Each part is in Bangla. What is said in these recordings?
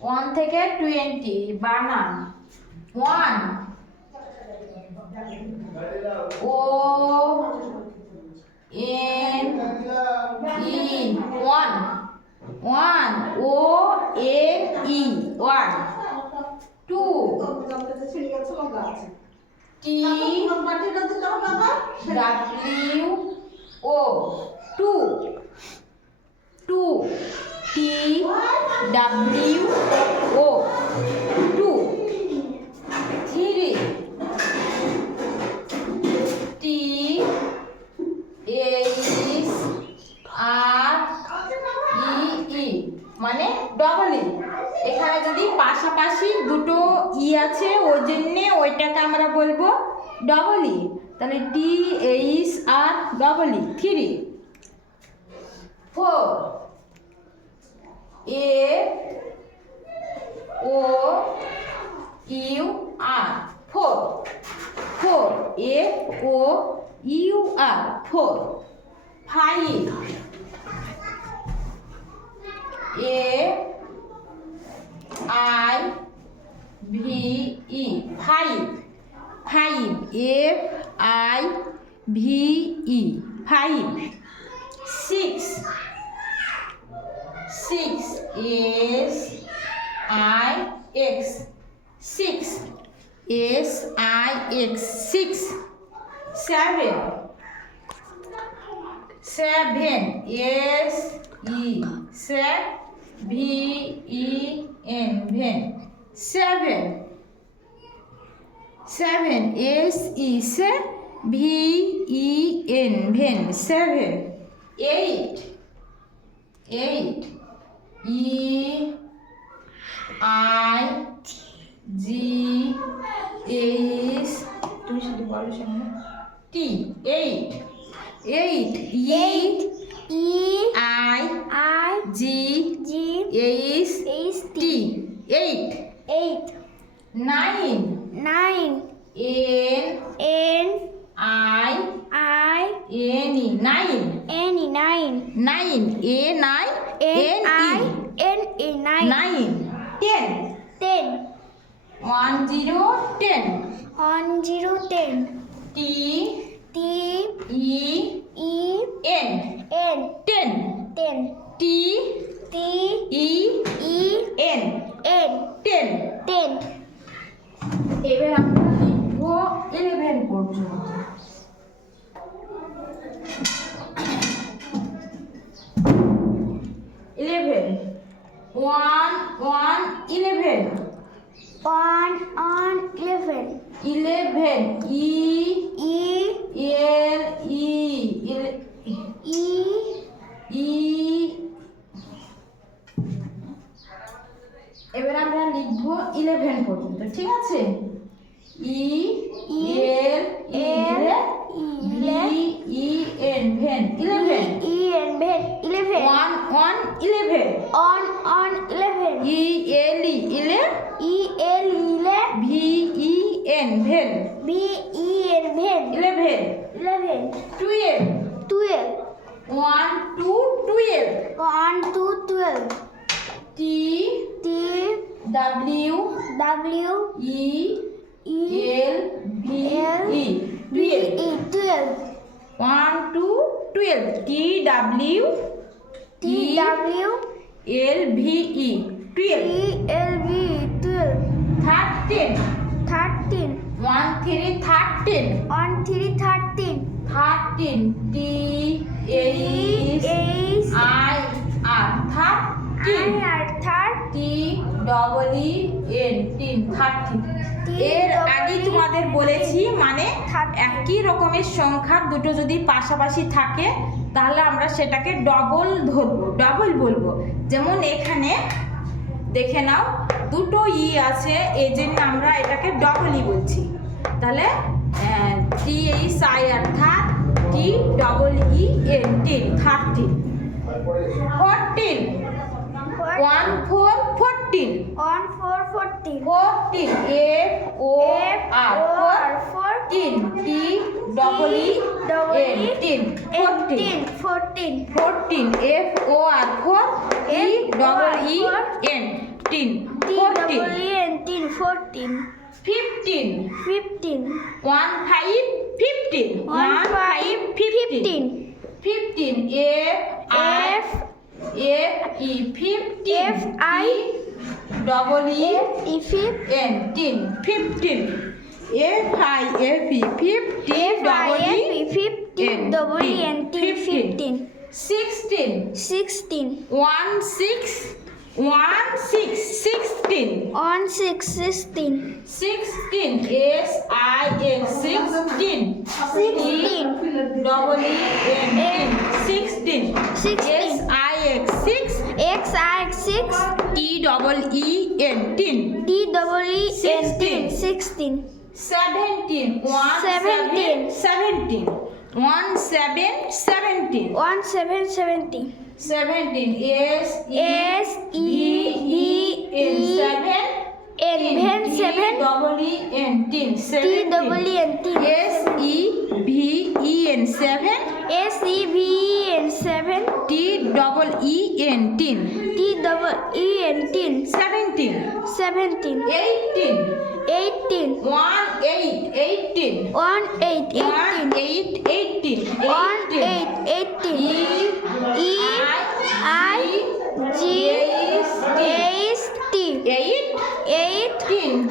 1 থেকে 20 বানান 1 O N E 1 O N E 1 2 T W O 2 T W O 2 3 T H R E E মানে ডবল ই। এখানে যদি পাশাপাশি দুটো ই আছে ওই জন্য ওইটাকে আমরা বলবো ডবল ই। তাহলে T H R double E 3 4 A O U R 4 A O U R 4 5 A I V E 5 F I V E 5 6 S I X 6 S I X 6 7 S E V E N Ven 7 S E V E N Ven 7 8 E I G H তুমি শুধু বলো সামনে T 8 E I G H T 8 9 N I N E 9 10 1 0 10 T E N 10 T E N 10 এবার আমরা লিখবো 11 পর্যন্ত। 11 1 11 11 E L E এবার আমরা লিখবো 11 পর্যন্ত, ঠিক আছে? E L V E N ভেন 11 1 11 E L E V E N ভেন 11 12 1 2 12 T W E L V E 12 1 2 12 T W L V E 12 13 1 3 13 T H I R 13 T double E N 13 এর আগে তোমাদের বলেছি মানে একই রকমের সংখ্যা দুটো যদি পাশাপাশি থাকে তাহলে আমরা সেটাকে ডবল ধরবো, ডবল বলবো। যেমন এখানে দেখে নাও দুটো ই আছে এই জন্য আমরা এটাকে ডবল ই বলছি। তাহলে T H I R T double E N 13 14 1 4 14 F O R 14 T double E N 14 F O R 4 E double E N 10 teen, T 14, double E N teen 14. 15, 15. 1 5, 15, 1 5 15. 15, F E 15, F I double E F E 15. N teen, 15, F I F E 15, double E 15 double E N teen 15. 16, 16. 1 6, 1 6, 16, 1 6 16. 16, S I X 16, 16. double E N teen, 16, 16. S I X 6, X I 6. T double E N teen, T double E N teen 16. 17, 1 17. 17, 1 7, 17, 1 7 17. 17, S S E V N E 7, N 7. double E N teen, T double E N teen. S E V E N 7, S E V E N 7. T double E N teen, T double E N teen 17, 17. 18, 18. 1 8, 18, 1 8 1 18. 8, 18, 1 8 18. E I G S T 8, 8.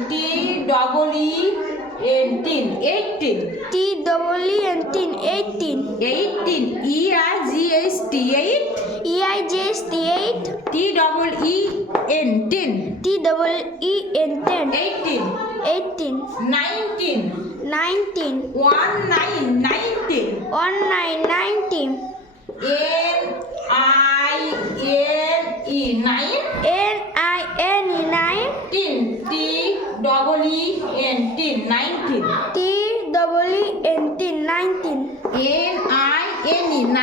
T double E N teen, 18, T double E N teen 18. 18, E I G S T 8, E I G S T 8. T double E N teen, T double E N 10. 18, 18. 19, 19. 1 9, 19, 1 9 19. N I N E 9, N I N E 9. teen, T double E N teen, 19, T double E N teen 19. N I N E 9,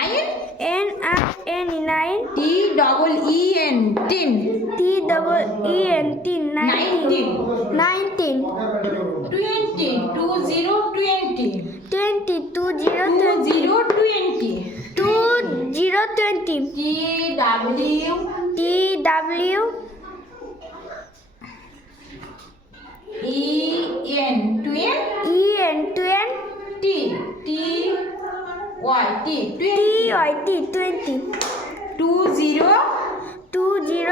N I N E 9. T double E N teen, T double E N teen 19. 19. 20, 20, 20, 20 2 0 20. 20, 20, 2 0 20. T W T W E N 20, E N 20. T T Y T T 20, Y T 20. 20, 20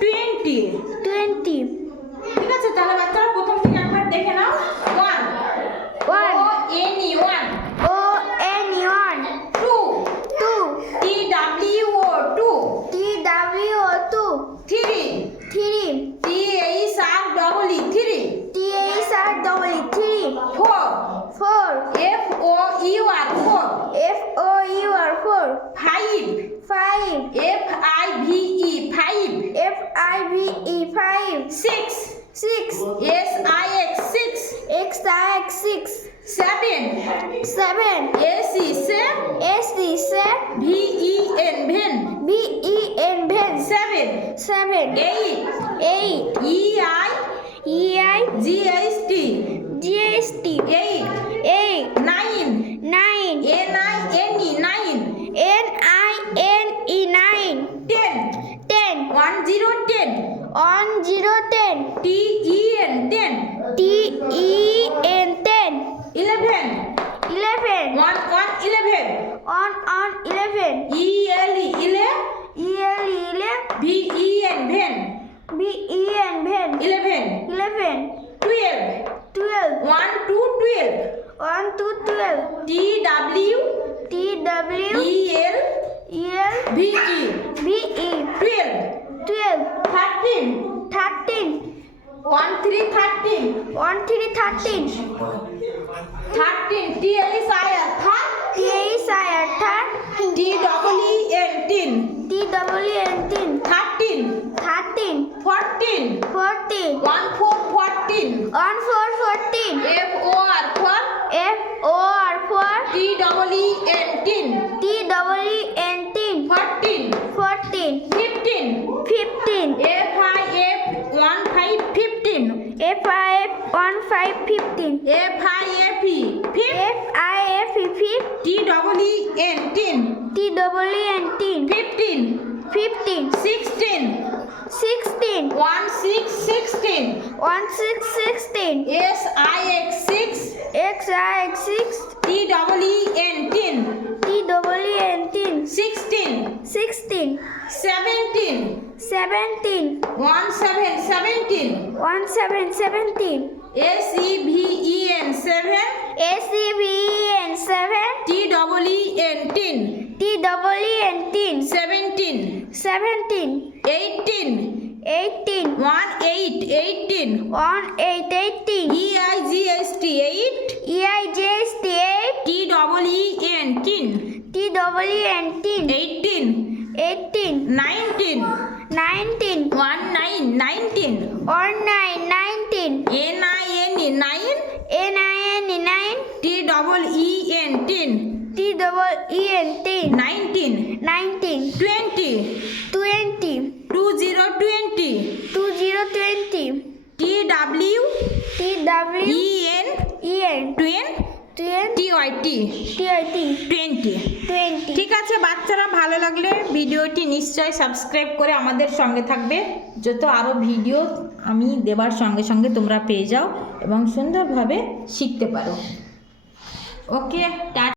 20, 20. ঠিক আছে তাহলে বাচ্চারা প্রথম থেকে একবার দেখে নাও 1 1 O N E 1, O N E 1. 2 2 T W O 2, T W O 2. 3 3 T H R double E 3, T H R double E 3. 4 4 F O U R 4, F O U R 4. 5 5 F I V E 5, F I V E 5. 6 6 S I X 6, X I X 6. 7 7 S E 7, S D 7. V E N Ven, B E N Ben. 7 7 8 8 E I E I G S T, G S T 8 8 9 9 N I N E 9, N I N E 9 10 10 1 0 10 on 0 10 T E N 10, T E N 10 11 11 1 1 11 on 11 E L E 11 E L E 11 V E N Ven, B E N Ben 11 11 12 12 1 2 12 1 2 12 T W T W E L E L V E B E 12 12 13 13 1 3 13 1 3 13 13 T H I R T H I R 13 T double E N teen, T W E N 13 13 13 14 14 1 4 14 1 4 14 F O R 4 F O R 4 T double E N teen, T W E N 13 14 14 15 15 F I F 1 5 15 F I F 1 5 15 F I F E 5 F I F E 5 T double E N teen, T W E N 10 15 15 16 16 16. 16. 16. SIX 6. XIX 6. TEEN 10. TEEN 16. 16. 17. 17. 17. 17. SEVEN 7. SEVEN 7. TEEN 10. TEEN 10. 17. 17. 18. 18. 18. 18. EIGST 8. EIGST 8. TEEN 10. TEEN 10. 18. 18. 19. 19. 19. 19. NIN 9. NIN 9. TEEN 10. TEEN 10. 19. 19. 20. 20. 2020. 2020. TWEN TWEN 20. 20. ঠিক আছে বাচ্চারা, ভালো লাগলে ভিডিওটি নিশ্চয়ই সাবস্ক্রাইব করে আমাদের সঙ্গে থাকবে, যত আরও ভিডিও আমি দেবার সঙ্গে সঙ্গে তোমরা পেয়ে যাও এবং সুন্দরভাবে শিখতে পারো। ওকে, টাটা।